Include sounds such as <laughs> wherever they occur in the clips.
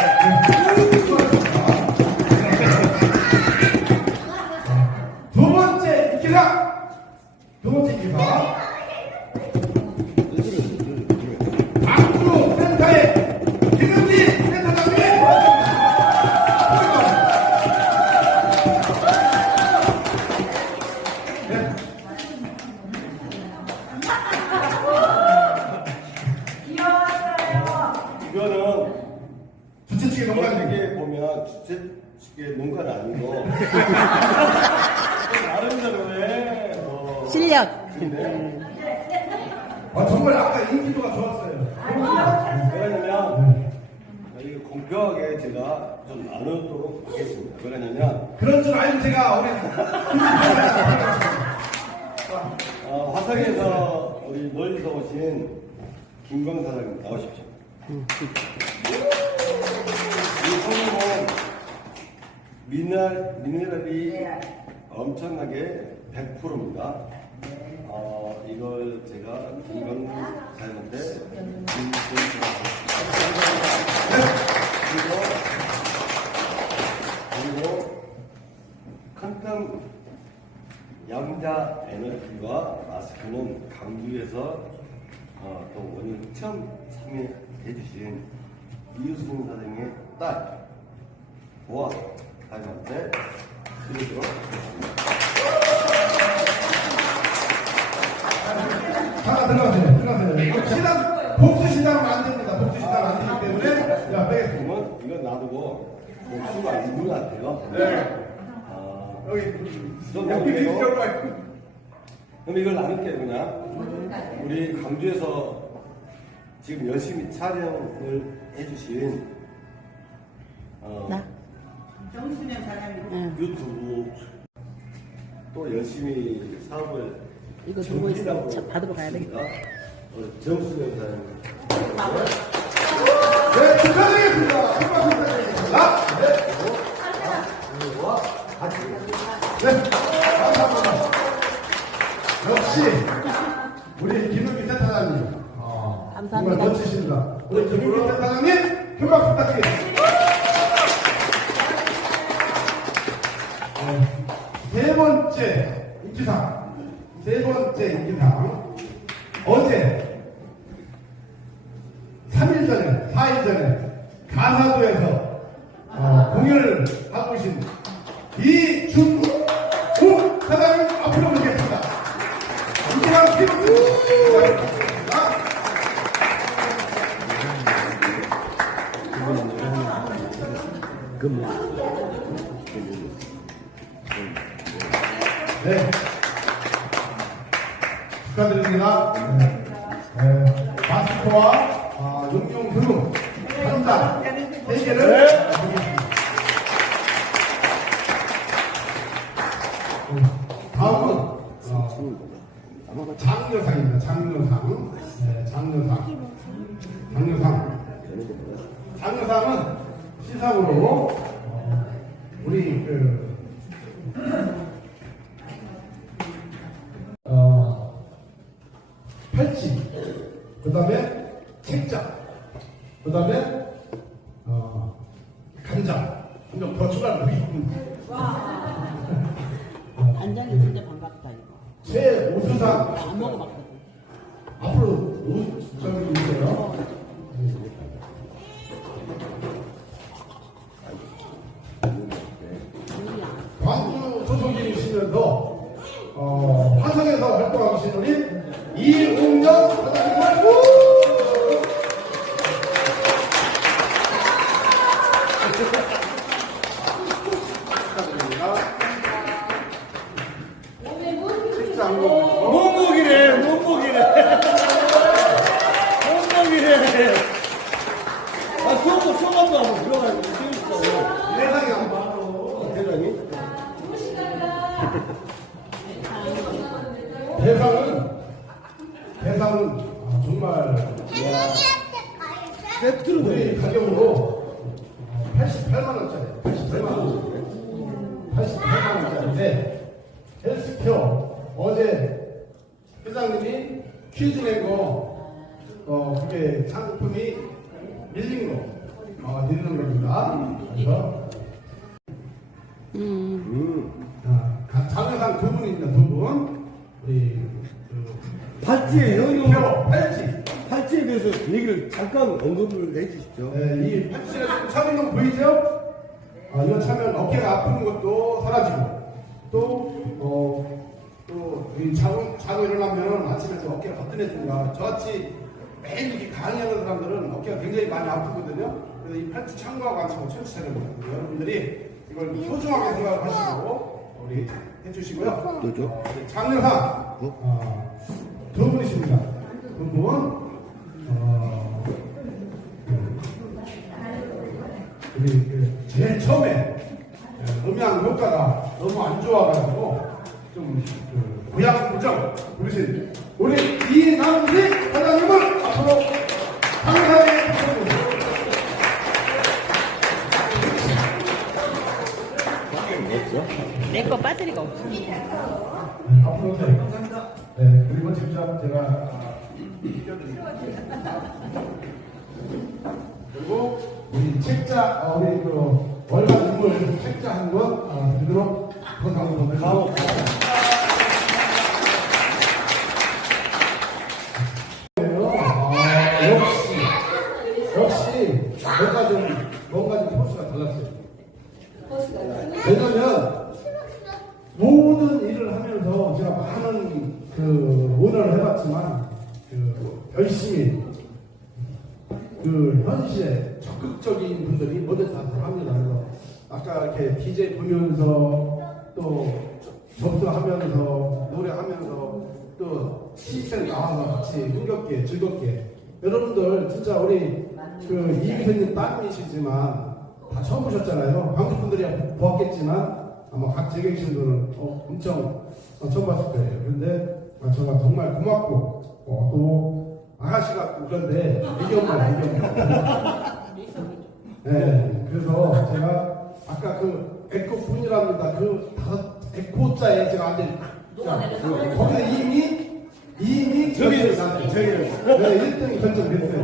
두 실력. 근데 아, 정말 아까 인기도가 좋았어요. 왜냐면 이 공평하게 제가 좀 나누도록 하겠습니다. 왜냐면 그런 줄 알고 제가 우리 어, 화성에서 우리 멀리서 오신 김광 사장님 나오십시오. 이 성공은 미네랄, 미네랄이 엄청나게 100%입니다. 어, 이걸 제가 김광 사장한테 그리고 그리고 큰탕 양자 에너지와 마스크는 강주에서 어, 또 오늘 처음 참여해 주신 이유승 사장의 딸 보아 사장한테 드리도록 하겠습니다. 들어가세요. 들어가세요. 이거 신앙, 복수 신앙은 안 됩니다. 복수 신앙 안 되기 때문에 자, 빼겠습니다. 그러면 이건 놔두고 목수가 있는 것 같아요. 네. 어, 여기 좀 여기. 리스트로 가 그럼 이걸 나눌게요 그냥 우리 강주에서 지금 열심히 촬영을 해주신 어, 나? 정수년. 응. 유튜브 또 열심히 사업을 이거 누구 있어? 자, 받으러 가야 되겠다. 어, 정수영 사장님 네, 축하드리겠습니다. 축하 축하드리겠습니다. 네. 네, 감사합니다. 역시 우리 김은기 센터장님 어, 감사합니다. 멋지십니다. 우리 김은기 센터장님 큰 박수 부탁드리겠습니다. 네, 세 번째 인기상 축하드립니다. 네. 네. 마스터와 아, 용용 드rum 한단 세 개를 간장, 이거 더 추가로 간장이 진짜 반갑다 이거. 제 우수상. 나안 먹어봤 그래서 음. 음. 어, 장례상 두 분입니다. 두 분. 우리 그 팔찌의 영역, 표 팔찌. 팔찌에 대해서 얘기를 잠깐 언급을 해주십시오. 네, 이 팔찌를 차는 건 보이죠? 아, 이거 차면 어깨가 아픈 것도 사라지고 또 어, 또 이 자고 자고 일어나면 아침에 또 어깨가 거뜬해진다. 저같이 매일 이렇게 강의하는 사람들은 어깨가 굉장히 많이 아프거든요. 그래서 이 팔찌 참고하고 앉히고 천천히 하는 거예요. 여러분들이 이걸 소중하게 생각하시고 우리 해주시고요. 그렇죠. 어, 장르상 어, DJ 보면서, 또, 접수하면서, 노래하면서, 또, 시스템 나와서 같이 흥겹게, 즐겁게. 여러분들, 진짜 우리, 그, 이기선님 따님이시지만, 다 처음 보셨잖아요. 방송분들이 보았겠지만, 아마 각 계신 분은 어, 엄청 어, 처음 봤을 거예요. 그런데, 아, 제가 정말 고맙고, 어, 또, 아가씨 같고 그런데, 애기 엄마, 애기 엄마. 네, 그래서 제가 아까 그 에코 분이랍니다. 그 다섯 에코자에 제가 앉아 거기서 이미 이미 저기, 저기 저기를. 네, 1등이 결정됐어요.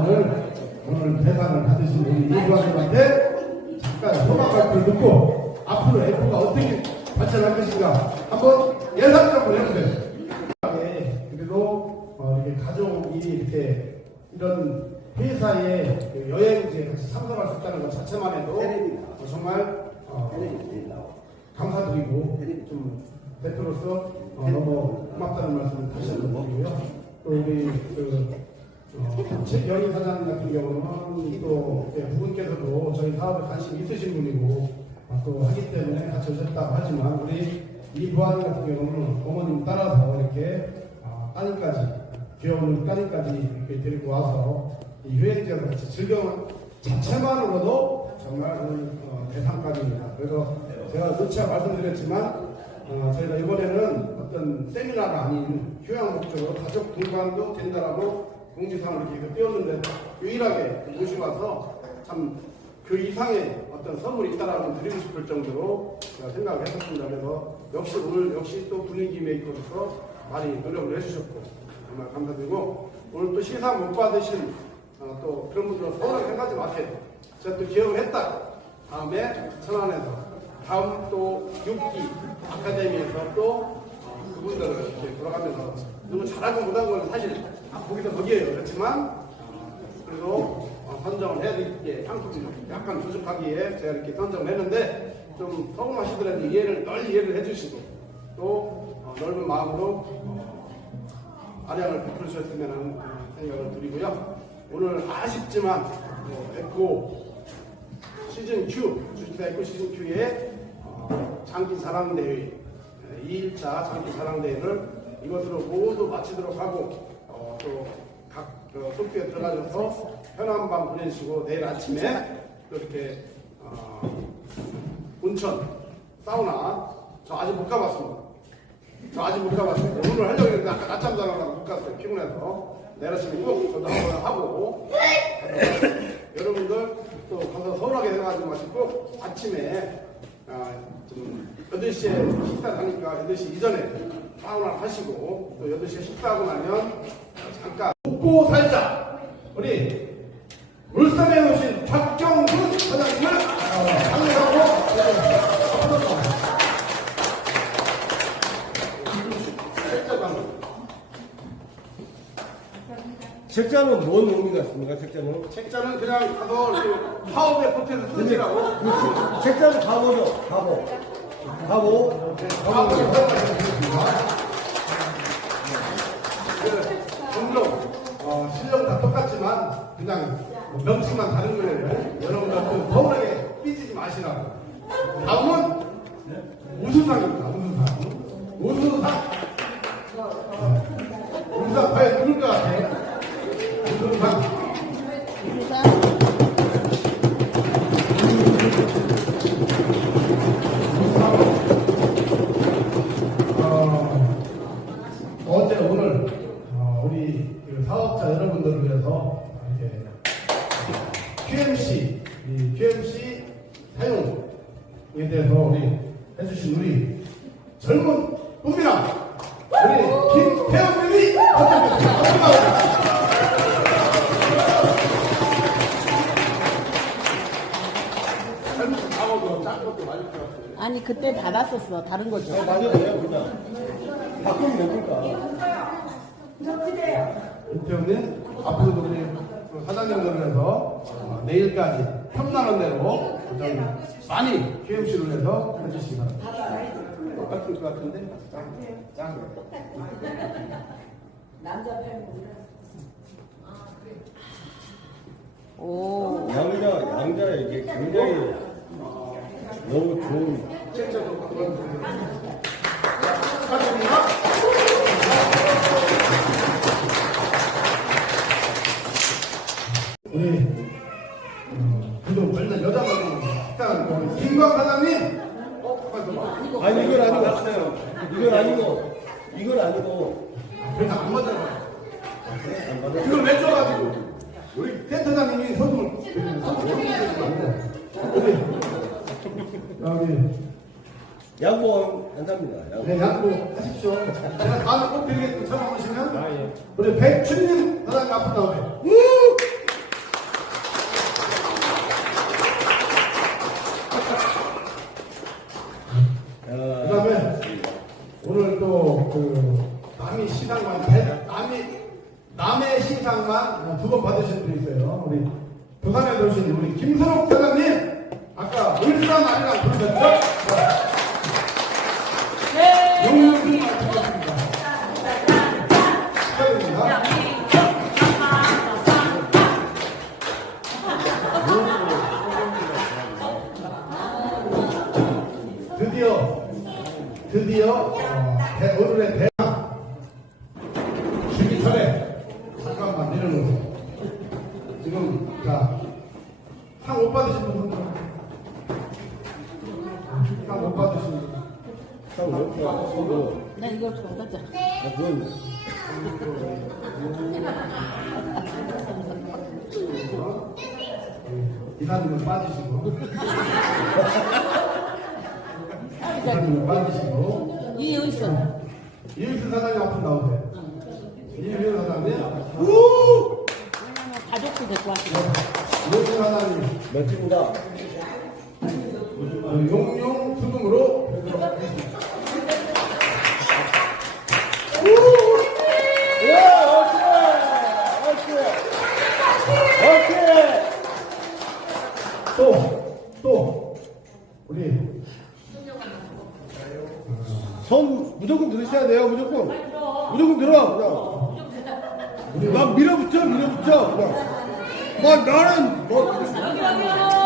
오늘 오늘 대상을 받으신 우리 이구환님한테 잠깐 소감 발표를 듣고 앞으로 에코가 어떻게 발전할 것인가 한번 예상 좀 한번 해보세요. 네, 그래도 어, 이렇게 가족 일이 이렇게 이런 회사에 그 여행지에 같이 참석할 수 있다는 것 자체만 해도 어, 정말 어, 감사드리고 좀 대표로서 어, 너무 고맙다는 말씀을 다시 한번 드리고요. 또 우리 그 어, 영희 사장님 같은 경우는 또 예, 부분께서도 저희 사업에 관심 있으신 분이고 아, 또 하기 때문에 같이 오셨다고 하지만 우리 이 부하님 같은 경우는 어머님 따라서 이렇게 아, 따님까지 귀여운 따님까지 이렇게 데리고 와서 이 여행지에서 같이 즐겨온 자체만으로도 정말 오늘 어, 대상감입니다. 그래서 제가 누차 말씀드렸지만 어, 저희가 이번에는 어떤 세미나가 아닌 휴양 목적으로 가족 동반도 된다라고 공지사항을 이렇게 띄웠는데 유일하게 모시고 와서 참 그 이상의 어떤 선물이 있다라고 드리고 싶을 정도로 제가 생각을 했었습니다. 그래서 역시 오늘 역시 또 분위기 메이커로서 많이 노력을 해주셨고 정말 감사드리고 오늘 또 시사 못 받으신 어, 또 그런 분들은 서운하게 생각하지 마세요. 제가 또 기억을 했다. 다음에 천안에서 다음 또 6기 아카데미에서 또 어, 그분들을 이렇게 돌아가면서 너무 잘하고 못한 거는 사실 아, 거기서 거기에요. 그렇지만 어, 그래도 어, 선정을 해야 되게 상품이 약간 부족하기에 제가 이렇게 선정을 했는데 좀 서운하시더라도 이해를 널리 이해를 해주시고 또 어, 넓은 마음으로 어, 아량을 베풀 수 있으면 하는 생각을 드리고요. 오늘 아쉽지만 어, 에코 시즌 Q, 주식사 에코 시즌 Q의 어, 장기 사랑 대회 2일차 장기 사랑 대회를 이것으로 모두 마치도록 하고 어, 또각 어, 숙소에 들어가셔서 편한 밤 보내시고 내일 아침에 또 이렇게 어, 온천, 사우나 저 아직 못 가봤습니다. 저 아직 못 가봤어요. 오늘 하려고 했는데 아까 낮잠 자느라고 못 갔어요. 피곤해서. 내일 아침에 꼭 저도 한번 하고 <laughs> 여러분들 또 가서 서운하게 생각하지 마시고 아침에 아, 좀 8시에 식사를 하니까 8시 이전에 사우나를 하시고 또 8시에 식사하고 나면 잠깐 웃고 살자 우리 울산에 오신 박경훈 사장님을 어, 환영하고 책자는 뭔 의미가 있습니까? 책자는? 책자는 그냥 가서 파업에 포트에서 쓰시라고 그렇지. 책자는 가보죠. 가보. 가보. 파업에 사용하셨습니다. 종종 어, 실력은 다 똑같지만 그냥 뭐 명칭만 다른 거예요. 여러분들 그 서운하게 삐지지 마시라고. 다음은 우수상입니다. 우수상. 우수상. 네. 우수상 과연 누굴 것 같아요? 많이. 아니 그때 받았었어 다른 거죠. 네, 맞아요. 그냥. 바꾸면 됩니까? 김태훈님 앞으로도 우리 그 해서 어, 내일까지 탐나는 대로 좀 많이 QMC를 해서 해주시기 바랍니다. 똑같을 것 같은데? 짱, 짱. 오 양자, 양자 이게 굉장히 너무 좋은. 우리 어, 그동 일단 여자분 일단 우리 김광 사장님 어, 빨리 봐. 아니, 이건 아니고. 이건 아니고. 이건 아니고. 그래서 안 맞아요. 그걸 왜 줘가지고 우리 센터장님이 선물 선물 우리 여기 양보 한답니다. 양보. 네, 양보 하십시오. 제가 다음에 꼭 드리겠습니다. 전화 오시면 우리 백춘님 사장님 앞으로 나오세요. 야, 그다음에 오늘 또그 남이 시상만 대- 남이 남의 시상만 두 번 받으신 분이 있어요. 우리 부산에 오신 우리 김선옥 나 이거 좀 갖다. 아, 그건. 이사님은 빠지시고 이사님은 빠지시고 있어. 이일수 사장님 앞으로 나오세요. 이일수 사장님 우 가족도 데리고 왔어. 이일수 사장님 멋집니다. 그 용용 수금으로 돼요, 무조건. 무조건 들어, 그냥. 막 밀어붙여, 밀어붙여, 그냥. 막 나는, 뭐. 잠깐만요.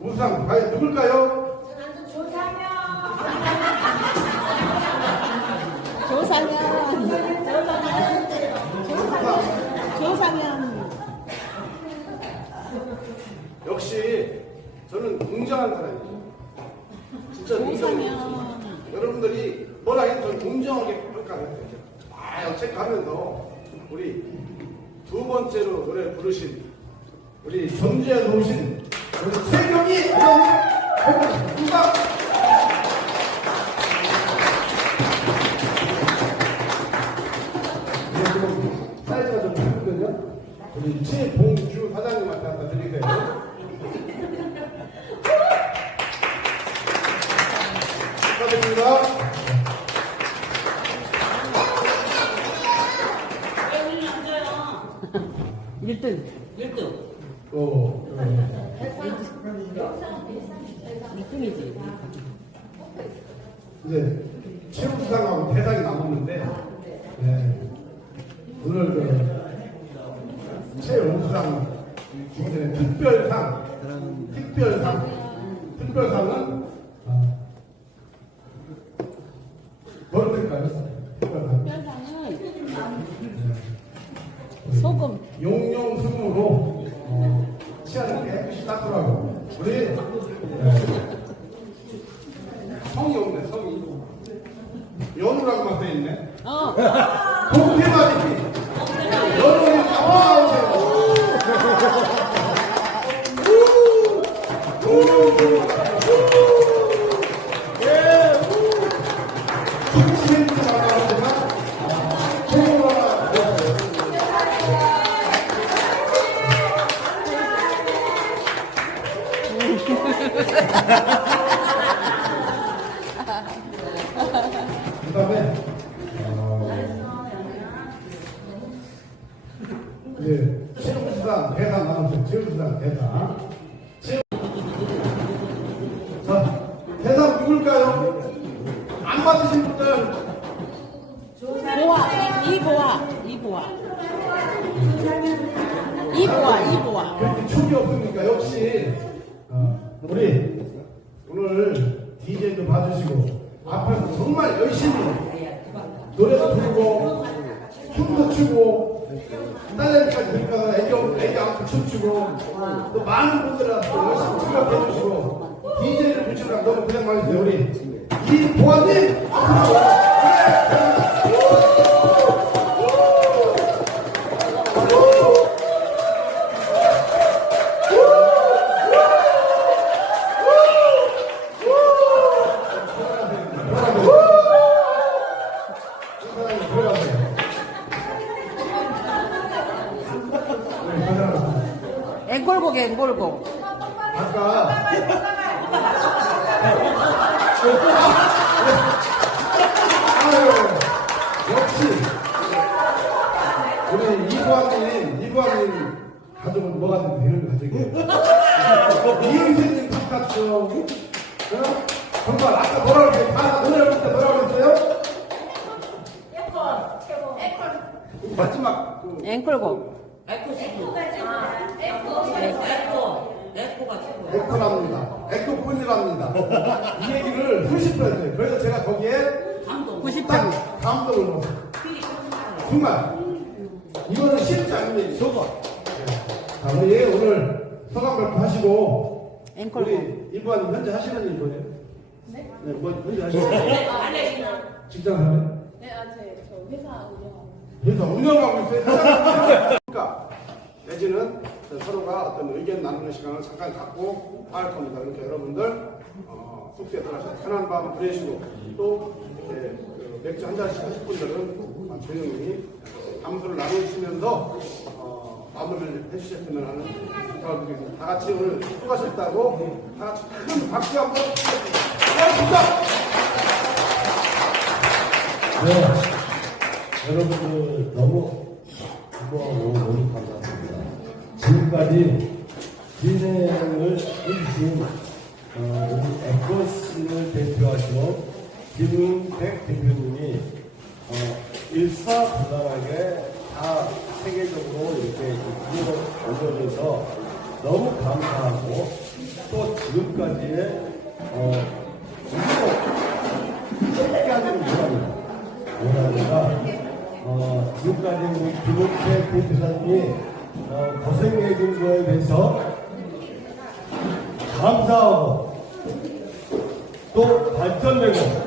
우상, <laughs> 과연 누굴까요? 역시 저는 공정한 사람이에요. 진짜 공정해요. 여러분들이 뭐라 해도 저는 공정하게 평가를 해요. 아, 여책하면서 우리 두 번째로 노래 부르신 우리 존재에 놓으신 우리 세 명이 오늘 누가 사이즈가 좀 크거든요. 우리 최봉주 사장님한테 한번 드릴게요. 축하드립니다. 왜 우리 앉아요? 1등. 1등. 또, 어, 1등이지. 이제 최우수상하고 대상이 남았는데, 네. 오늘 그 최우수상 중에 특별상, 특별상, 특별상은 오늘 DJ도 봐주시고, 앞에서 정말 열심히 노래도 부르고, 춤도 추고, 딸내미까지 들까서 애기, 애기 안고 춤추고, 또 많은 분들한테 열심히 출력해주시고, DJ를 붙이느라 너무 고생 많으세요, 우리. 이보아님! 앵콜곡 앵콜곡. 아까 아유, 역시 우리 이부아님 이부아님 가족은 뭐가 되는 가족이에요 바깥죠 어? 정말 아까 뭐라고 그랬어요? 아, 노래 부를 때 뭐라고 그랬어요? 마지막 그 앵콜곡. 에코 최고. 에코. 에코가 최고. 에코랍니다. 에코뿐이랍니다. 이 얘기를 수십 번 했어요. 그래서 제가 거기에 감동. 90점. 딱 감동을 먹었어요. 정말 이거는 쉽지 않은 얘기. 소감. 자, 우리 오늘 소감 발표 하시고 앵콜곡. 우리 일반 현재 하시는 일이 뭐예요? 네? 네, 뭐 현재 하시는 일? 알레기나. 직장 하는? 네, 아, 제, 저 회사 운영하고. 회사 운영하고 있어요. 그러니까 내지는 서로가 어떤 의견 나누는 시간을 잠깐 갖고 할 겁니다. 그러니까 여러분들 어, 숙소에 들어가서 편한 밤 보내시고 또 이렇게 그 맥주 한 잔씩 하실 분들은 조용히 담소를 나누시면서 어, 마무리를 해주셨으면 하는. 다 같이 오늘 수고하셨다고 다 같이 큰 박수 한번 부탁드립니다. 네, 여러분들 너무 수고하고 너무 감사합니다. 지금까지 진행을 해주신 어, 에코스를 대표하시는 김은백 대표님이 어, 일사불란하게 다 세계적으로 이렇게 기회를 올려줘서 너무 감사하고 또 지금까지의 어, 함께하는 시간입니다. 뭐라니까 어, 지금까지 우리 김은태 대표사님이 어, 고생해 준 거에 대해서 감사하고 또 발전되고